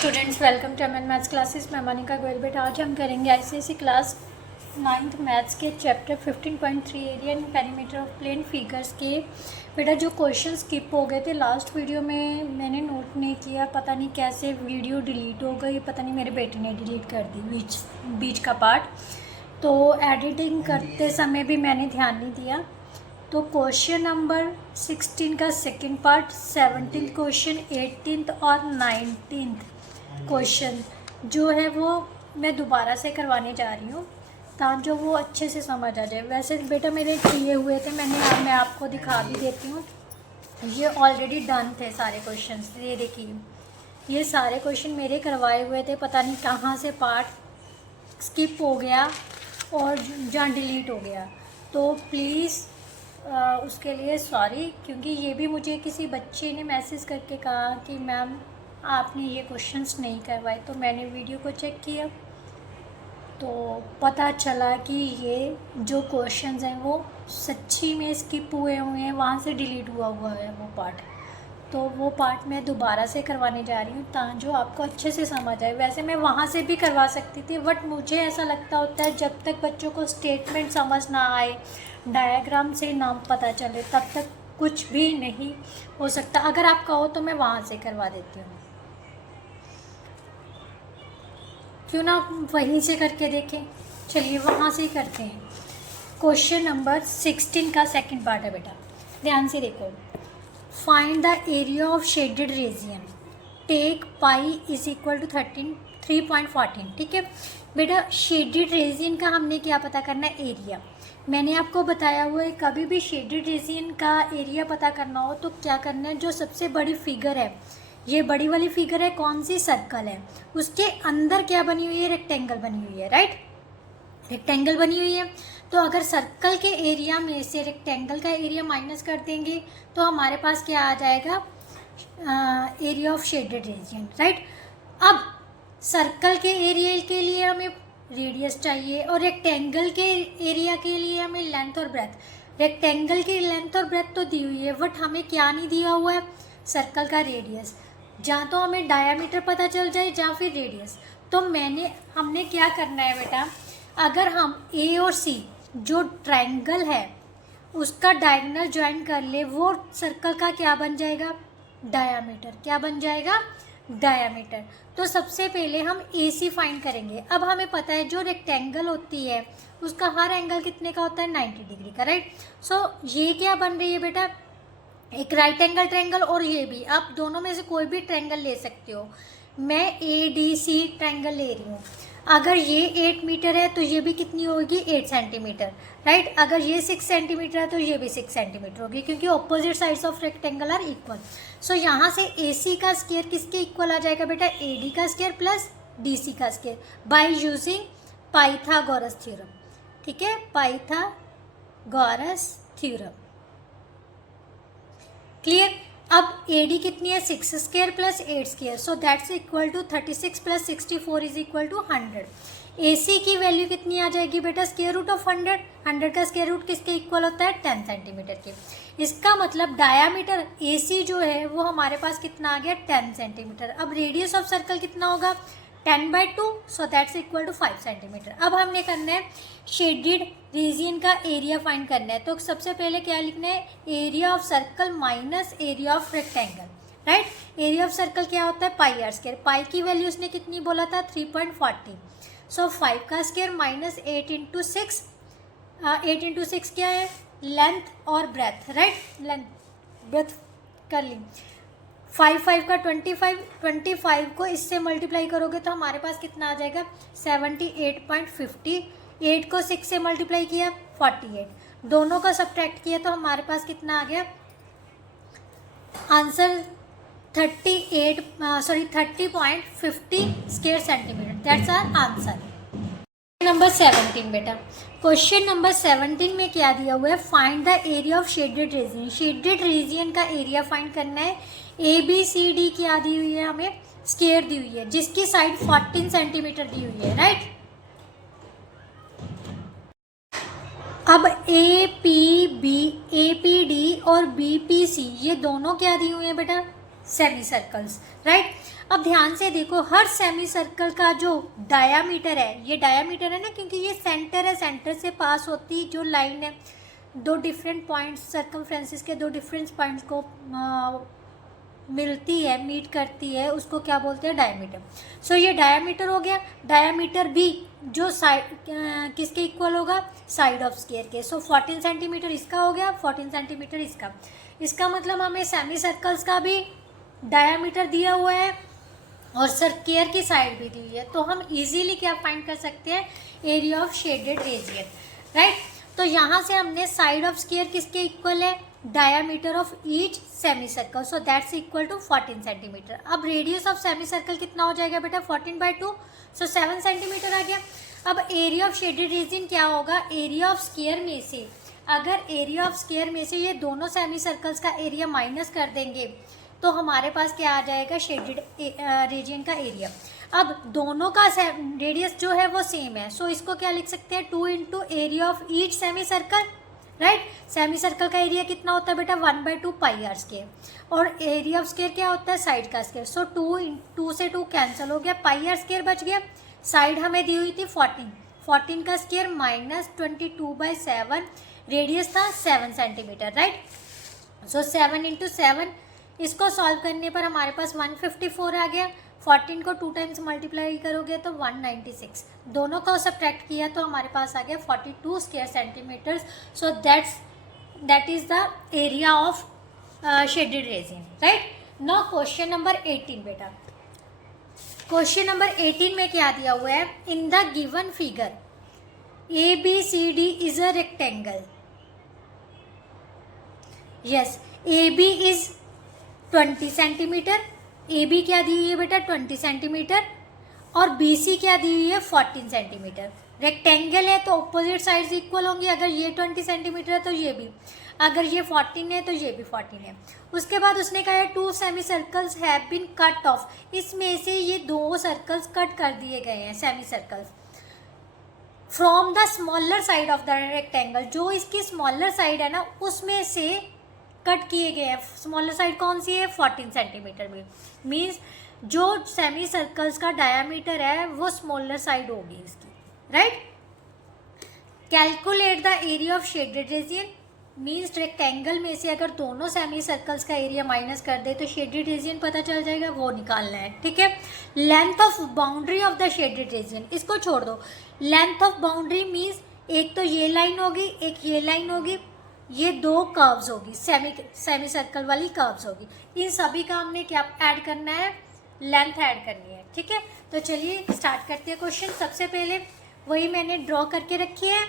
Students, welcome to MN maths classes. मैं मोनिका गोयल। बेटा आज हम करेंगे आईसीएसई क्लास 9th मैथ्स के chapter 15.3 area and perimeter of plane figures के बेटा जो क्वेश्चन स्किप हो गए थे लास्ट वीडियो में, मैंने नोट नहीं किया, पता नहीं कैसे वीडियो डिलीट हो गई, पता नहीं मेरे बेटे ने डिलीट कर दी बीच का पार्ट। तो एडिटिंग करते समय भी मैंने ध्यान नहीं दिया। तो क्वेश्चन नंबर 16 का second part, 17th question, 18th और 19th क्वेश्चन जो है वो मैं दोबारा से करवाने जा रही हूँ ताकि जो वो अच्छे से समझ आ जाए। वैसे बेटा मेरे किए हुए थे, मैं आपको दिखा भी देती हूँ। ये ऑलरेडी डन थे सारे क्वेश्चंस। ये देखिए, ये सारे क्वेश्चन मेरे करवाए हुए थे, पता नहीं कहाँ से पार्ट स्किप हो गया और जहाँ डिलीट हो गया। तो प्लीज़ उसके लिए सॉरी, क्योंकि ये भी मुझे किसी बच्चे ने मैसेज करके कहा कि मैम आपने ये क्वेश्चंस नहीं करवाए। तो मैंने वीडियो को चेक किया तो पता चला कि ये जो क्वेश्चंस हैं वो सच्ची में स्किप हुए हैं, वहाँ से डिलीट हुआ है वो पार्ट। तो वो पार्ट मैं दोबारा से करवाने जा रही हूँ ताकि जो आपको अच्छे से समझ आए। वैसे मैं वहाँ से भी करवा सकती थी, बट मुझे ऐसा लगता होता है जब तक बच्चों को स्टेटमेंट समझ ना आए, डायग्राम से नाम पता चले, तब तक कुछ भी नहीं हो सकता। अगर आप कहो तो मैं वहाँ से करवा देती हूँ, क्यों ना वहीं से करके देखें। चलिए वहाँ से ही करते हैं। क्वेश्चन नंबर 16 का सेकंड पार्ट है बेटा, ध्यान से देखो। Find the area of shaded region, take pi is equal to 3.14। ठीक है बेटा, शेडेड रीजन का हमने क्या पता करना है? एरिया। मैंने आपको बताया हुआ है कभी भी शेडेड रीजन का एरिया पता करना हो तो क्या करना है, जो सबसे बड़ी फिगर है, ये बड़ी वाली फिगर है, कौन सी? सर्कल है, उसके अंदर क्या बनी हुई है? रेक्टेंगल बनी हुई है, राइट? रेक्टेंगल बनी हुई है। तो अगर सर्कल के एरिया में से रेक्टेंगल का एरिया माइनस कर देंगे तो हमारे पास क्या आ जाएगा? Area of shaded region, right? अब सर्कल के एरिया के लिए हमें रेडियस चाहिए और रेक्टेंगल के एरिया के लिए हमें लेंथ और ब्रेथ। रेक्टेंगल की लेंथ और ब्रेथ तो दी हुई है, बट हमें क्या नहीं दिया हुआ है? सर्कल का रेडियस। जहाँ तो हमें डायामीटर पता चल जाए या फिर रेडियस। तो हमने क्या करना है बेटा, अगर हम ए और सी जो ट्रायंगल है उसका डायगोनल ज्वाइन कर ले, वो सर्कल का क्या बन जाएगा? डायामीटर। क्या बन जाएगा? डायामीटर। तो सबसे पहले हम ए सी फाइंड करेंगे। अब हमें पता है जो रेक्टेंगल होती है उसका हर एंगल कितने का होता है? 90 डिग्री का, राइट? सो ये क्या बन रही है बेटा? एक राइट एंगल ट्रायंगल, और ये भी। आप दोनों में से कोई भी ट्रायंगल ले सकते हो। मैं ए डी सी ट्रायंगल ले रही हूँ। अगर ये 8 मीटर है तो ये भी कितनी होगी? 8 सेंटीमीटर, राइट? अगर ये 6 सेंटीमीटर है तो ये भी 6 सेंटीमीटर होगी, क्योंकि opposite sides of rectangle are equal. So यहाँ से ए सी का स्क्वायर किसके इक्वल आ जाएगा बेटा? ए डी का स्क्वायर प्लस डी सी का square by using Pythagoras theorem. ठीक है, पाइथागोरस थ्योरम। क्लियर? अब ए डी कितनी है? 6 square plus 8 square, so that's equal to 36 plus 64 is equal to 100। A C की वैल्यू कितनी आ जाएगी बेटा? Square root of 100। 100 का स्क्वायर रूट किसके इक्वल होता है? 10 सेंटीमीटर के। इसका मतलब डायामीटर ए सी जो है वो हमारे पास कितना आ गया? 10 सेंटीमीटर। अब रेडियस ऑफ सर्कल कितना होगा? 10/2, so that's equal to 5 centimetre. अब हमने करना है शेडेड रीजन का एरिया फाइंड करना है। तो सबसे पहले क्या लिखना है? Area of circle minus area of rectangle, right? Area of circle क्या होता है? पाई आर स्क्वायर। पाई की वैल्यू उसने कितनी बोला था? 3.40। सो 5 का स्क्वायर माइनस 8 इंटू 6। 8 इंटू 6 क्या है? लेंथ और ब्रेथ, राइट? लेंथ ब्रेथ कर ली। 5 का 25 को इससे मल्टीप्लाई करोगे तो हमारे पास कितना आ जाएगा? 78.50। 8 को 6 से मल्टीप्लाई किया 48, दोनों का सब्ट्रैक्ट किया तो हमारे पास कितना आ गया? Answer 30.50 square centimetre. That's our answer. Number 17 बेटा, क्वेश्चन नंबर 17 में क्या दिया हुआ है? Find the area of shaded reason. Shaded region का एरिया फाइंड करना है। ए बी सी डी क्या दी हुई है? हमें स्क्वायर दी हुई है जिसकी साइड 14 सेंटीमीटर दी हुई है, राइट? अब ए पी डी और बी पी सी ये दोनों क्या दी हुई है बेटा? Semi circles, right. अब ध्यान से देखो, हर सेमी सर्कल का जो डायामीटर है, ये डायामीटर है ना, क्योंकि ये सेंटर है, सेंटर से पास होती जो लाइन है, दो डिफरेंट पॉइंट्स सर्कमफ्रेंसेस के दो डिफरेंट पॉइंट्स को मिलती है, मीट करती है, उसको क्या बोलते हैं, डायामीटर। सो ये डायामीटर हो गया। डायामीटर भी जो साइड किसके इक्वल होगा, साइड ऑफ स्क्वायर के। सो 14 सेंटीमीटर इसका हो गया, 14 सेंटीमीटर इसका। इसका मतलब हमें सेमी सर्कल्स का भी डायामीटर दिया हुआ है और स्क्वायर की साइड भी दी हुई है, तो हम इजीली क्या फाइंड कर सकते हैं, area of shaded region, right. तो यहाँ से हमने साइड ऑफ स्क्वायर किसके इक्वल है, diameter of each semi circle, so that's equal to 14 centimetre. अब रेडियस ऑफ सेमी सर्कल कितना हो जाएगा बेटा, 14/2, सो 7 सेंटीमीटर आ गया। अब एरिया ऑफ शेडेड रीजन क्या होगा, एरिया ऑफ स्क्वायर में से, अगर एरिया ऑफ स्क्वायर में से ये दोनों सेमी सर्कल्स का एरिया माइनस कर देंगे तो हमारे पास क्या आ जाएगा, शेडेड रीजन का एरिया। अब दोनों का रेडियस जो है वो सेम है, सो इसको क्या लिख सकते हैं, 2 into area of each semi circle, right. Semi circle का एरिया कितना होता है बेटा, 1/2 पाई आर स्क्वायर, और एरिया ऑफ स्क्वायर क्या होता है, साइड का स्क्वायर। सो 2 से 2 कैंसिल हो गया, पाई आर स्क्वायर बच गया। साइड हमें दी हुई थी 14 का स्क्वायर माइनस 22/7, रेडियस था 7 सेंटीमीटर, राइट। सो 7 इंटू 7, इसको सॉल्व करने पर हमारे पास 154 आ गया। 14 को 2 टाइम्स मल्टीप्लाई करोगे तो 196, दोनों को सब्ट्रैक्ट किया तो हमारे पास आ गया 42 square centimetres. So that is the area of shaded region, right. Now question number 18 बेटा, क्वेश्चन नंबर 18 में क्या दिया हुआ है, in the given figure ABCD is a rectangle, yes, AB is 20 centimetre, AB क्या दी हुई है बेटा, 20 सेंटीमीटर, और BC क्या दी हुई है, 14 सेंटीमीटर। रेक्टेंगल है तो ऑपोजिट साइड्स इक्वल होंगी, अगर ये 20 सेंटीमीटर है तो ये भी, अगर ये 14 है तो ये भी 14 है। उसके बाद उसने कहा है 2 semi circles have been cut off, इसमें से ये 2 सर्कल्स कट कर दिए गए हैं, semi circles, from the smaller side of the rectangle, जो इसकी स्मॉलर साइड है ना उसमें से कट किए गए हैं। स्मॉलर साइड कौन सी है, 14 सेंटीमीटर में, मीन्स जो सेमी सर्कल्स का डायामीटर है वो स्मॉलर साइड होगी इसकी, right. Calculate the area of shaded reason, means rectangle में से अगर दोनों सेमी सर्कल्स का एरिया माइनस कर दे तो शेडेड रीजन पता चल जाएगा, वो निकालना है, ठीक है। Length of boundary of the shaded region, इसको छोड़ दो। लेंथ ऑफ बाउंड्री मीन्स एक तो ये लाइन होगी, एक ये लाइन होगी, ये 2 कर्व्स होगी, सेमी सर्कल वाली कर्व्स होगी, इन सभी का हमने क्या ऐड करना है, लेंथ ऐड करनी है, ठीक है। तो चलिए स्टार्ट करते हैं क्वेश्चन। सबसे पहले वही मैंने ड्रॉ करके रखी है,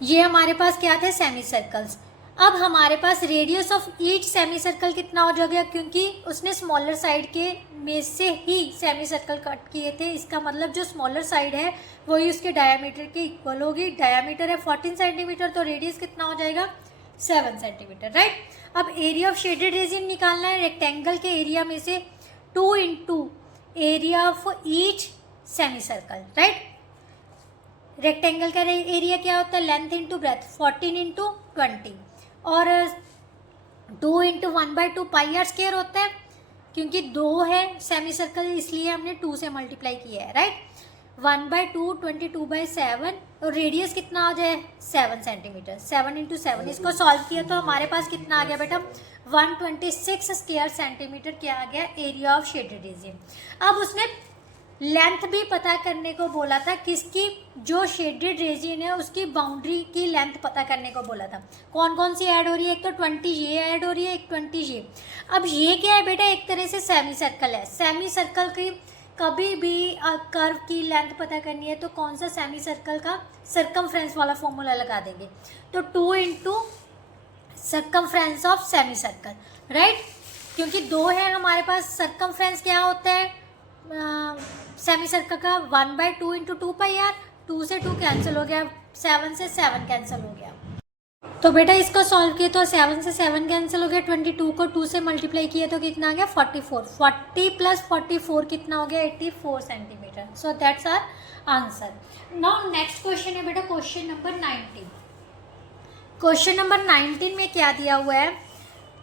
ये हमारे पास क्या थे, सेमी सर्कल्स। अब हमारे पास radius of each semi circle कितना हो जाएगा, क्योंकि उसने स्मॉलर साइड के में से ही सेमी सर्कल कट किए थे, इसका मतलब जो स्मॉलर साइड है वही उसके डायामीटर के इक्वल होगी। डायामीटर है 14 सेंटीमीटर, तो रेडियस कितना हो जाएगा, 7 सेंटीमीटर, राइट। अब एरिया ऑफ शेडेड रीजन निकालना है, रेक्टेंगल के एरिया में से 2 into area of each semi circle, right. Rectangle का एरिया क्या होता है, लेंथ इंटू ब्रेथ, 14 इंटू 20, और 2 इंटू 1/2 पाई आर स्क्वायर होता है, क्योंकि 2 है सेमी सर्कल इसलिए हमने 2 से मल्टीप्लाई किया है, राइट। 1/2 22/7, और रेडियस कितना आ जाए, 7 सेंटीमीटर, 7 इंटू 7, इसको सॉल्व किया तो हमारे पास कितना आ गया बेटा, 126 स्क्वायर सेंटीमीटर क्या आ गया, एरिया ऑफ शेडेड रीजन। अब उसने लेंथ भी पता करने को बोला था, किसकी, जो शेडेड रीजन है उसकी बाउंड्री की लेंथ पता करने को बोला था। कौन कौन सी ऐड हो रही है, एक तो 20 ये ऐड हो रही है, एक 20 ये। अब ये क्या है बेटा, एक तरह से सेमी सर्कल है। सेमी सर्कल की कभी भी कर्व की लेंथ पता करनी है तो कौन सा सेमी सर्कल का सर्कमफ्रेंस वाला फॉर्मूला लगा देंगे, तो 2 into circumference of semi circle, right. क्योंकि 2 है हमारे पास, सर्कमफ्रेंस क्या होता है सेमी सर्कल का, 1/2 इंटू 2 पाई आर, 2 से 2 कैंसिल हो गया, 7 से 7 कैंसिल हो गया। तो बेटा इसको सॉल्व किए तो 7 से 7 कैंसिल हो गया, 22 को 2 से मल्टीप्लाई किया तो कितना आ गया, 44, 40 प्लस 44 कितना हो गया, 84 centimetre. So that's our answer. Now next question है बेटा क्वेश्चन नंबर 19। क्वेश्चन नंबर 19 में क्या दिया हुआ है,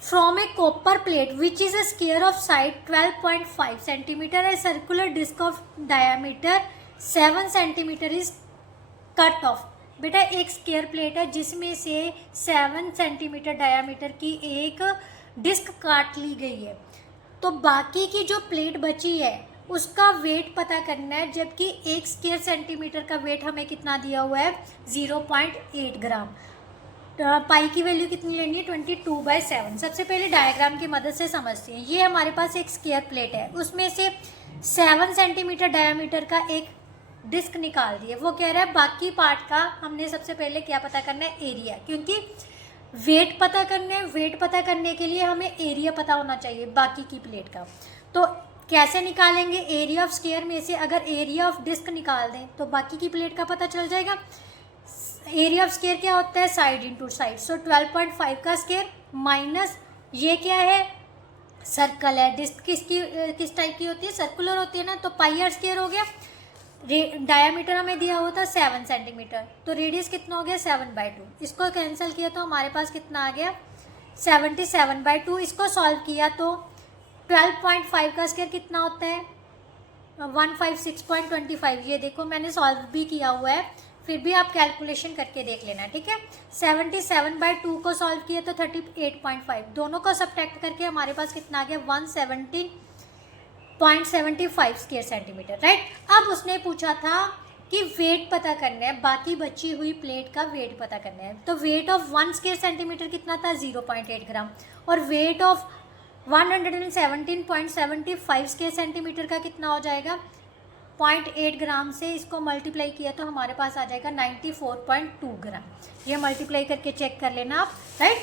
from a copper plate which is a square of side 12.5 centimetre, a circular disc of diameter 7 centimetre is cut off. बेटा एक square plate है जिसमें से 7 सेंटीमीटर डायामीटर की एक डिस्क काट ली गई है, तो बाकी की जो प्लेट बची है उसका वेट पता करना है, जबकि एक स्क्वायर सेंटीमीटर का वेट हमें कितना दिया हुआ है 0.8 ग्राम। पाई की वैल्यू कितनी लेनी है 22/7। सबसे पहले डायग्राम की मदद से समझते हैं। ये हमारे पास एक स्क्वायर प्लेट है, उसमें से 7 सेंटीमीटर डायामीटर का एक डिस्क निकाल दिए। वो कह रहा है बाकी पार्ट का हमने सबसे पहले क्या पता करना है, एरिया, क्योंकि वेट पता करना है। वेट पता करने के लिए हमें एरिया पता होना चाहिए बाकी की प्लेट का। तो कैसे निकालेंगे, एरिया ऑफ स्क्वायर में से अगर एरिया ऑफ डिस्क निकाल दें तो बाकी की प्लेट का पता चल जाएगा। एरिया ऑफ स्क्वायर क्या होता है, साइड इंटू साइड। सो 12.5 का स्क्वायर माइनस ये क्या है, सर्कल है। डिस्क किस टाइप की होती है, सर्कुलर होती है ना, तो पाई आर स्क्वायर हो गया। डायामीटर हमें दिया हुआ था 7 सेंटीमीटर, तो रेडियस कितना हो गया 7/2। इसको कैंसिल किया तो हमारे पास कितना आ गया 77/2। इसको सॉल्व किया तो 12.5 का स्क्वायर कितना होता है 156.25। ये देखो मैंने सॉल्व भी किया हुआ है, फिर भी आप कैलकुलेशन करके देख लेना, ठीक है। 77/2 को सॉल्व किया तो 38.5, दोनों को सब्ट्रैक्ट करके हमारे पास कितना आ गया 170.75 स्क्वायर सेंटीमीटर, राइट। अब उसने पूछा था कि वेट पता करना है, बाकी बची हुई प्लेट का वेट पता करना है। तो वेट ऑफ 1 स्क्वायर सेंटीमीटर कितना था 0.8 ग्राम, और वेट ऑफ 117.75 स्क्वायर सेंटीमीटर का कितना हो जाएगा 0.8 ग्राम से इसको मल्टीप्लाई किया तो हमारे पास आ जाएगा 94.2 ग्राम। ये मल्टीप्लाई करके चेक कर लेना आप, राइट।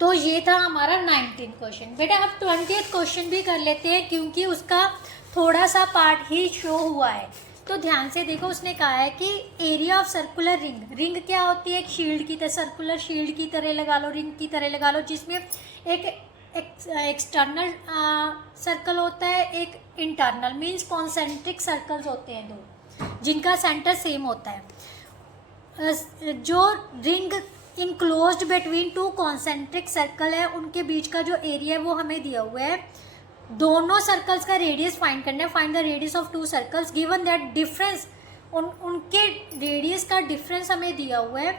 तो ये था हमारा 19 क्वेश्चन। बेटा अब 20th क्वेश्चन भी कर लेते हैं, क्योंकि उसका थोड़ा सा पार्ट ही शो हुआ है। तो ध्यान से देखो, उसने कहा है कि area of circular ring, ring क्या होती है, एक शील्ड की तरह, सर्कुलर शील्ड की तरह लगा लो, रिंग की तरह लगा लो, जिसमें एक एक्सटर्नल सर्कल होता है, एक इंटरनल, मीन्स कॉन्सेंट्रिक सर्कल्स होते हैं दो, जिनका सेंटर सेम होता है। जो ring enclosed between 2 concentric circle है, उनके बीच का जो एरिया है वो हमें दिया हुआ है। दोनों सर्कल्स का रेडियस फाइंड करना है, find the radius of 2 circles given that difference, उनके रेडियस का डिफरेंस हमें दिया हुआ है,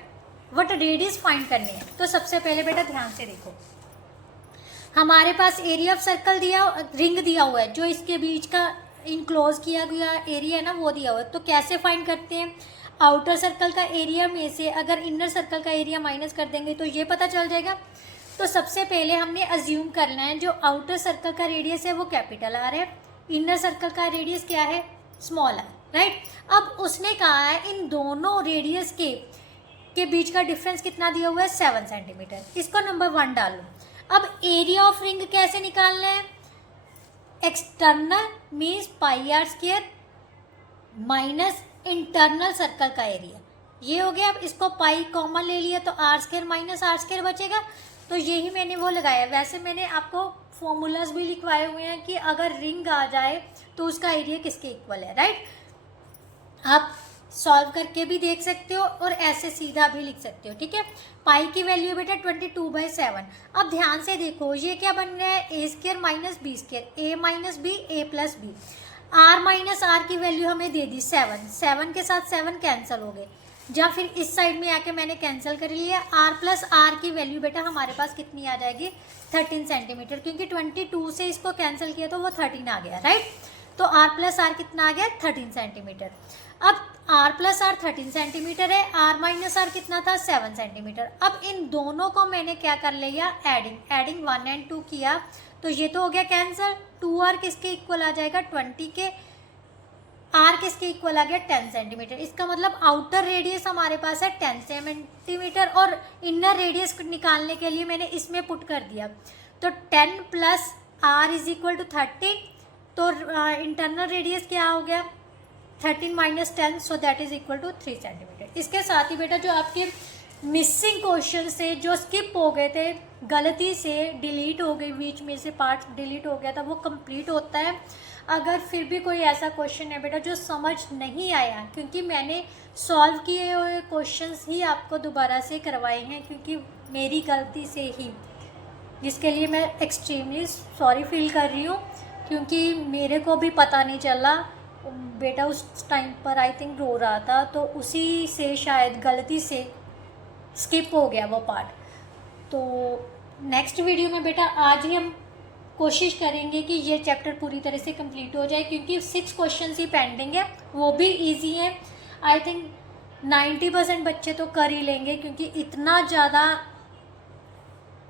बट रेडियस फाइंड करनी है। तो सबसे पहले बेटा ध्यान से देखो, हमारे पास एरिया ऑफ सर्कल दिया, रिंग दिया हुआ है, जो इसके बीच का इनक्लोज किया गया एरिया है ना वो दिया हुआ है। तो कैसे फाइंड करते हैं, आउटर सर्कल का एरिया में से अगर इनर सर्कल का एरिया माइनस कर देंगे तो ये पता चल जाएगा। तो सबसे पहले हमने अज्यूम करना है जो आउटर सर्कल का रेडियस है वो कैपिटल आर है, इनर सर्कल का रेडियस क्या है स्मॉल आर, राइट। अब उसने कहा है इन दोनों रेडियस के बीच का डिफरेंस कितना दिया हुआ है 7 सेंटीमीटर। इसको नंबर 1 डालो। अब एरिया ऑफ रिंग कैसे निकालना है, external means pi R square minus internal circle का एरिया, ये हो गया। अब इसको पाई कॉमन ले लिया तो R square minus R square बचेगा। तो यही मैंने वो लगाया। वैसे मैंने आपको फॉर्मूलाज भी लिखवाए हुए हैं कि अगर रिंग आ जाए तो उसका एरिया किसके इक्वल है, राइट। आप सॉल्व करके भी देख सकते हो और ऐसे सीधा भी लिख सकते हो, ठीक है। पाई की वैल्यू बेटा 22/7। अब ध्यान से देखो ये क्या बन रहा है a square minus b square, a minus b a plus b. R minus r की वैल्यू हमें दे दी 7, 7 के साथ 7 कैंसिल हो गए, या फिर इस साइड में आके मैंने कैंसिल कर लिया। आर प्लस आर की वैल्यू बेटा हमारे पास कितनी आ जाएगी 13 सेंटीमीटर, क्योंकि 22 से इसको कैंसिल किया तो वो 13 आ गया, राइट। तो आर प्लस आर कितना आ गया 13 सेंटीमीटर। अब आर प्लस आर 13 सेंटीमीटर है, आर माइनस आर कितना था 7 सेंटीमीटर। अब इन दोनों को मैंने क्या कर लिया एडिंग 1 और 2 किया तो ये तो हो गया कैंसिल। 2r किसके इक्वल आ जाएगा 20 के, r किसके इक्वल आ गया 10 सेंटीमीटर। इसका मतलब आउटर रेडियस हमारे पास है 10 सेंटीमीटर और इनर रेडियस निकालने के लिए मैंने इसमें पुट कर दिया। तो 10 plus r is equal to 30, तो इंटरनल रेडियस क्या हो गया 13 minus 10, so that is equal to 3 centimetre. इसके साथ ही बेटा जो आपके मिसिंग क्वेश्चन से जो स्किप हो गए थे, गलती से डिलीट हो गई, बीच में से पार्ट डिलीट हो गया था, वो कंप्लीट होता है। अगर फिर भी कोई ऐसा क्वेश्चन है बेटा जो समझ नहीं आया, क्योंकि मैंने सॉल्व किए हुए क्वेश्चंस ही आपको दोबारा से करवाए हैं, क्योंकि मेरी गलती से ही जिसके लिए मैं एक्सट्रीमली सॉरी फील कर रही हूँ, क्योंकि मेरे को भी पता नहीं चला। बेटा उस टाइम पर आई थिंक रो रहा था, तो उसी से शायद गलती से स्किप हो गया वो पार्ट। तो नेक्स्ट वीडियो में बेटा आज ही हम कोशिश करेंगे कि ये चैप्टर पूरी तरह से कंप्लीट हो जाए, क्योंकि 6 क्वेश्चन ही पेंडिंग है, वो भी इजी हैं। आई थिंक 90% बच्चे तो कर ही लेंगे, क्योंकि इतना ज़्यादा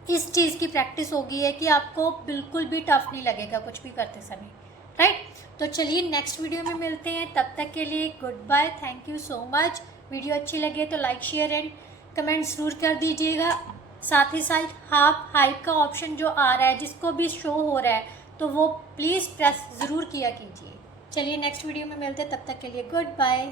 इस चीज़ की प्रैक्टिस होगी है कि आपको बिल्कुल भी टफ नहीं लगेगा कुछ भी करते समय, राइट। तो चलिए नेक्स्ट वीडियो में मिलते हैं, तब तक के लिए good bye, thank you so much. Video अच्छी लगे तो लाइक शेयर एंड कमेंट ज़रूर कर दीजिएगा। साथ ही साथ हाइप का ऑप्शन जो आ रहा है, जिसको भी शो हो रहा है, तो वो प्लीज़ प्रेस ज़रूर किया कीजिए। चलिए नेक्स्ट वीडियो में मिलते हैं, तब तक के लिए गुड बाय।